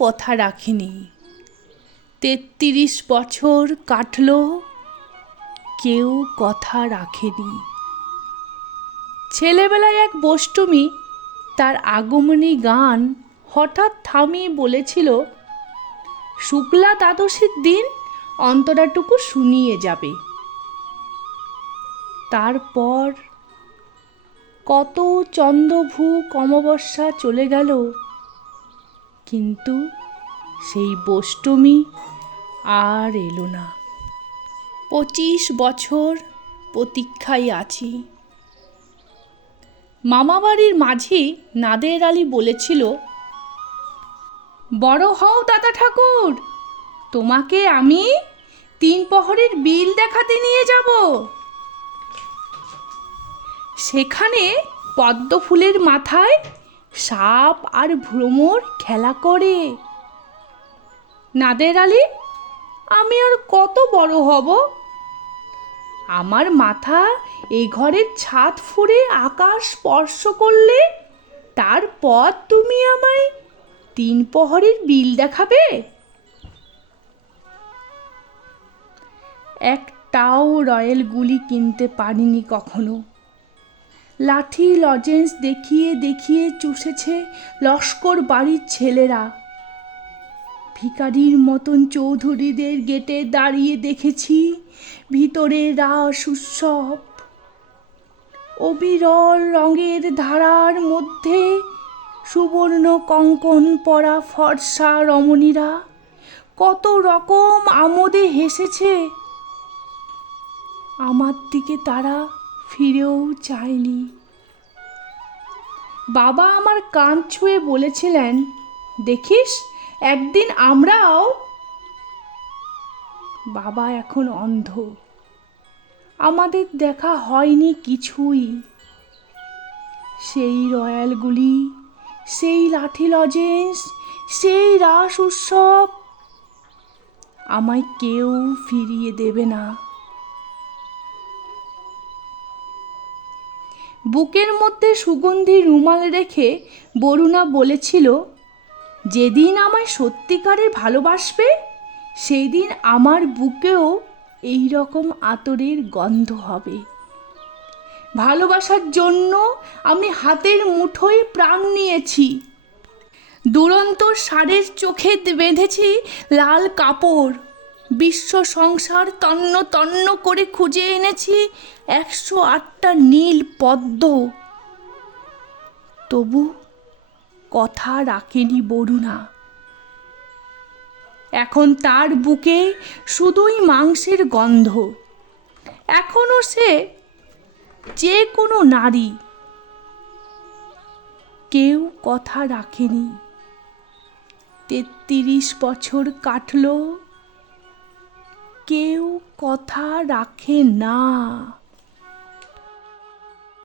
কথা রাখেনি। 33 বছর কাটল, কেউ কথা রাখেনি। ছেলেবেলায় এক বোষ্টমী তার আগমনী গান হঠাৎ থামিয়ে বলেছিল, শুক্লা দ্বাদশীর দিন অন্তরাটুকু শুনিয়ে যাবে। তারপর কত চন্দ্রভূ অমাবস্যা চলে গেল, কিন্তু সেই বোষ্টমী আর এলো না। 25 বছর প্রতীক্ষায় আছি। মামাবাড়ির মাঝি নাদের আলী বলেছিল, বড় হও দাদা ঠাকুর, তোমাকে আমি 3 প্রহরের বিল দেখাতে নিয়ে যাব। সেখানে পদ্ম ফুলের মাথায় সাপ আর ভ্রমর খেলা করে। নাদের আলী, আমি আর কত বড় হব? আমার মাথা এই ঘরের ছাদ ফুঁড়ে আকাশ স্পর্শ করলে তারপর তুমি আমায় 3 প্রহরের বিল দেখাবে? একটাও রয়্যাল গুলি কিনতে পারিনি কখনো। লাঠি লজেন্স দেখিয়ে দেখিয়ে চুষেছে লস্কর বাড়ির ছেলেরা। ভিখারির মতন চৌধুরীদের গেটে দাঁড়িয়ে দেখেছি ভিতরে রাস উৎসব। অবিরল রঙের ধারার মধ্যে সুবর্ণ কঙ্কণ পরা ফর্সা রমণীরা কত রকম আমোদে হেসেছে। আমার দিকে তারা ফিরেও চায়নি। বাবা আমার কান ছুঁয়ে বলেছিলেন, দেখিস একদিন আমরাও। বাবা এখন অন্ধ, আমাদের দেখা হয়নি কিছুই। সেই রয়্যালগুলি, সেই লাঠি লজেন্স, সেই রাস উৎসব আমায় কেউ ফিরিয়ে দেবে না। বুকের মধ্যে সুগন্ধি রুমাল রেখে বরুণা বলেছিল, যেদিন আমায় সত্যিকারের ভালোবাসবে সেই দিন আমার বুকেও এই রকম আতরের গন্ধ হবে। ভালোবাসার জন্য আমি হাতের মুঠোয় প্রাণ নিয়েছি। দুরন্ত ষাঁড়ের চোখে বেঁধেছি লাল কাপড়। বিশ্ব সংসার তন্ন তন্ন করে খুঁজে এনেছি 108টা নীল পদ্ম। তবু কথা রাখেনি বরুণা। এখন তার বুকে শুধুই মাংসের গন্ধ। এখনো সে যে কোনো নারী। কেউ কথা রাখেনি। 33 বছর কাটল, কেউ কথা রাখে না।